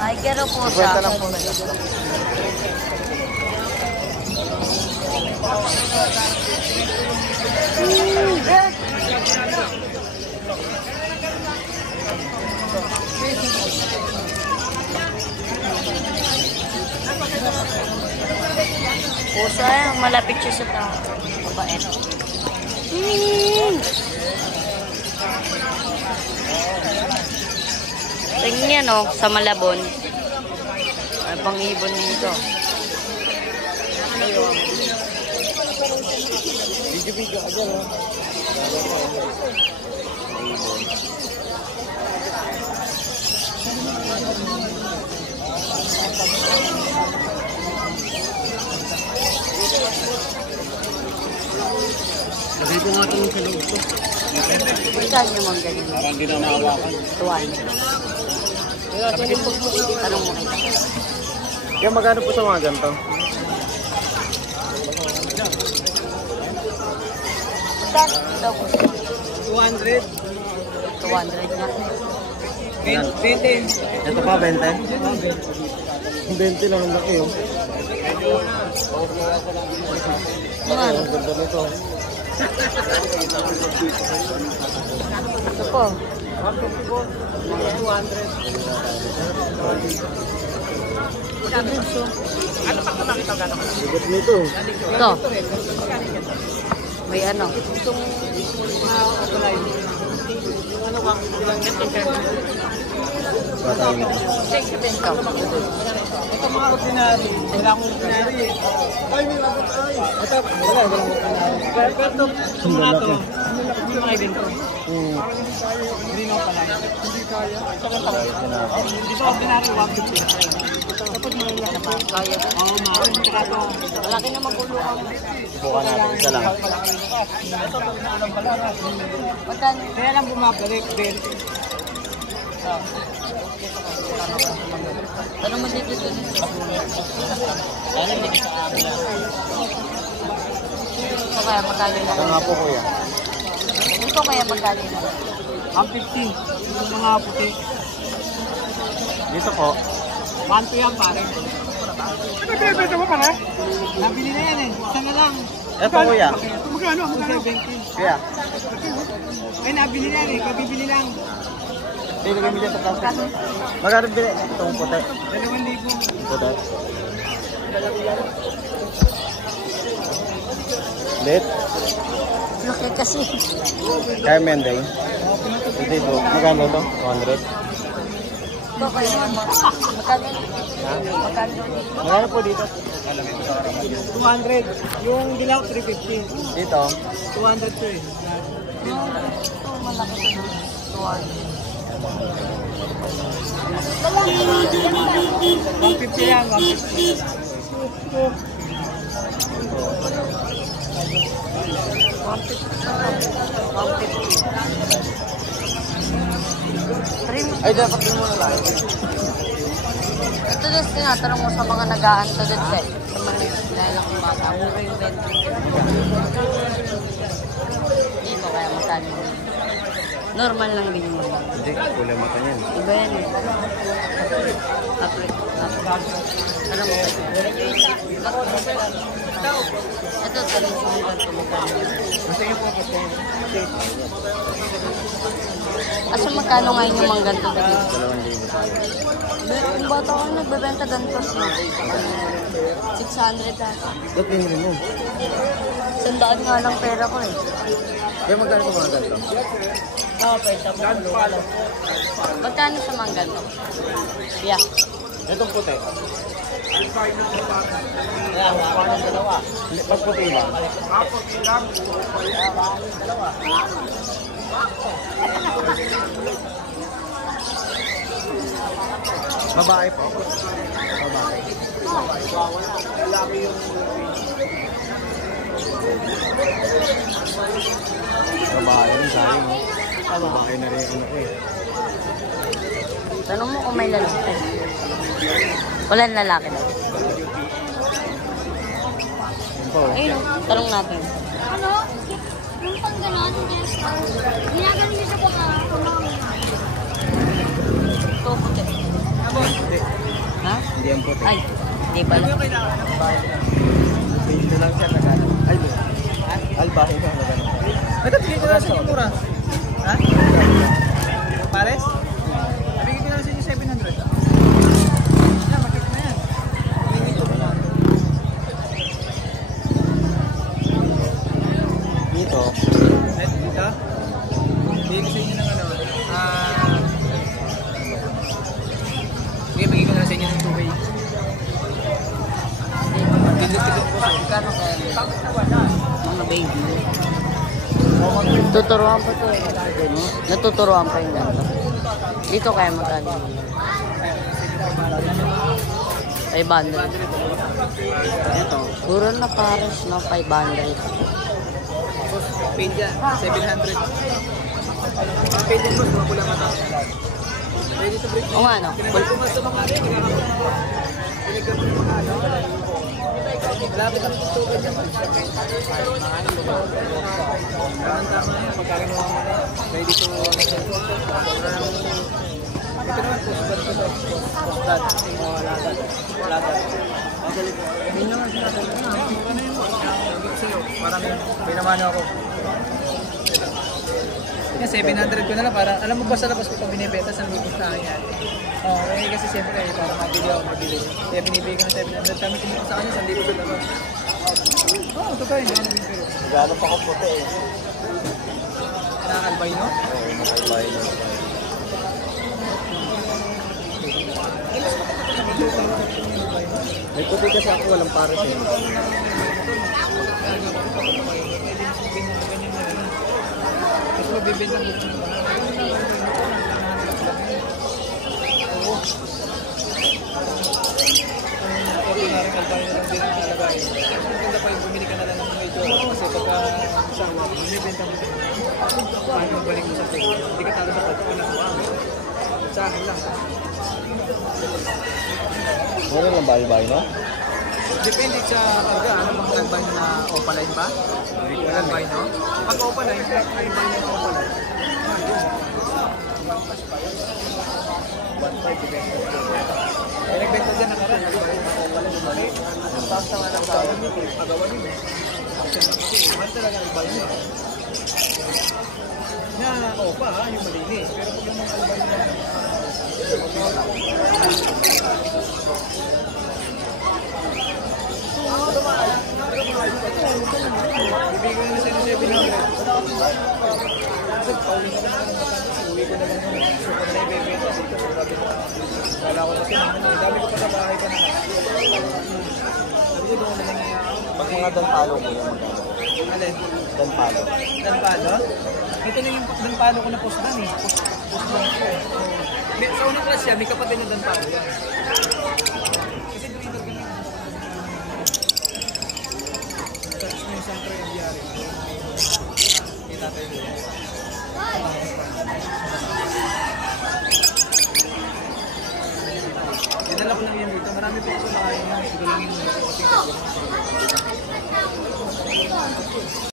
Ay, kero po siya. 50 lang po na ito. Pusa, malapit siya sa tao. Mabait. Tingnan no, sa Malabon. Ay, pang-ibon dito. Video-video ka dyan, ha? Lagay ko nga ito sa loob ko. Saan yung mga ganyan? Parang di na maawakan. Tuwan. Tanong mo kita. Kaya magkano po sa mga ganito? Saan? Daw po siya. 200. 200 na. 20. Ito pa, 20? 20 lang ang laki, oh. Naman. Ang ganda nito. Ito po. 200. Sigat nito. Ito. May ano. Batang ito. Ito. Ito mga ordinary. Wala akong ordinary eh. Ay, may lagot ay. Ito, wala akong ordinary. Pero ito mga ito. Ito mga ibento. Hindi na pala. Hindi kaya. Ito ordinary 150. Dapat malala pa. Kaya ba? Oo, mga. Malaki na magulungan. Bukan natin. Isa lang. Magkano? Kaya lang bumabalik. 20. Tanong mo dito dito. Ito kaya magkano na? Ito nga po, kuya. Ito kaya magkano na? 150. Yung mga puti. Dito po. 1 yan pare. Ano pinipito mo pare? Nabili na yan eh. Isa na lang. Ito kuya. Magkano? 270. Kuya. Ay nabili na yan eh. Kabibili lang. Hindi kami dyan sa plastic. Magkano bili? Itong puti. 2,000. Puti. Lit. Laki kasi. Kaya Menday. Ito. Magkano to? 200. Ito kaya magkano? Magkano? Magkano po dito? 200. Yung dilaw 350. Dito? 200 po eh. Ito malaki ito. 200. 150 yan, 150. Ay, dapat mo na lang. Ito doon tinatanong mo sa mga nag-aanto doon sa Manila. Dahil ako bata. Mura yung bento. Dito kaya magkano. Normal lang din mo. Hindi, kulay mata niyan. Iba yan eh. Ano mo kayo? Ito talagang sa mga ganito magkano. Gusto niyo po kasi. Asa magkano ngayon yung mga ganito dito? 2,000. Kung bata ko nagbebenta ganito. 600 ata. Ba't pinili mo? 100 nga lang pera ko eh. Kaya magkano po mga ganito? Oo, pwede mo. Magkano sa mga ganito? Yeah. Itong puti. Kaya, wala ng dalawa. Pag puti lang. Puti lang. Babae po. Babae. Lalaki yung... Babae rin sayang. Babae na rin ano ko eh. Tanong mo kung may lalaki. Walang lalaki daw. Ayun, tanong natin. Ano? Yung pang gano'n, ginagaling niya sa baka. Ito, Hindi ang puti. Ay, hindi pala. Pwede lang siya na gano'n. Albahin ka na gano'n. Ito, bigyan ko na sa inyo mura. Ha? Pares? Bigyan ko na sa inyo 700. Yan, makita na yan. Dito mo lang. Dito? Dito? Bigyan ko sa inyo ng ano. Bigyan ko na sa inyo ng 2K. Mga baby. Tuturuan pa to eh. Natuturuan pa yung ganito. Dito kaya magkano. 500. Puro na pares na 500. Paid yan, 700. Ang paid yan boss, mapula mata. Pwede sa break. O nga no? Pinagkal ko nga sa mga ano. Pinagkal ko mga ano. Lapit ang tutugan niya. Tama yan, pagkakanuha mo na. Ready to ito naman, postbad ko sa postbad. Lagat. Ang galit. Hindi naman sinabi ko na. Ano yun mo? Nagigit sa'yo. Parang pinamano ako. Yan, 700 ko na lang para, alam mo ba sa labas ko pag binibenta sa lupos na akin yan. Eh kasi siyempre para mabili ako, mabili. Kaya binibigay ko ng 700. Kami tumulong sa kanya, 1,000 sa labas. Oo, totoo yun. Gano'n pa ko puti eh. Na-albino? Oo, na-albino. May puti kasi ako, walang pares eh. Kasi mabibenta ko. Oo. Okay nga rin, albino lang din ang talagay. Maganda pa yung bumili ka na lang ng medyo. Kasi pagka sawa, binibenta mo. Paano magbalik mo sa peg? Hindi ka talo sa pagkakulang mo. Sa akin lang. Ano lang bahay-bahay no? Depende sa pagka, ano bang albino na opaline pa? Albino? Pag opaline, albino na opaline. Ay, nagbenta dyan ang karan. Ang basta nga ng tawag nyo, pagawa nyo. Ano talaga albino? Na opa ha, yung malinis. Pero pag yung mga albino na ibigay na sa 700. Kasi pauwi ko na lang uwi ko na lang yung gusto ko na ibibenta dito sa gabi na. Wala ko kasi naman dami ko pa sa bahay pa naman. Sabi ko doon na lang pag mga danpalo ko yung magkano. Alin? Danpalo. Danpalo? Ito na yung danpalo ko na postahan eh. Postahan ko eh. Sa unang class siya, may kapatid yung danpalo yan. Kasi doon ka na. Touch mo yung sangkro yung diyari. Kita tayo doon. Dinala ko lang yan dito. Marami pa ito sa kaya nga. Sigurangin mo.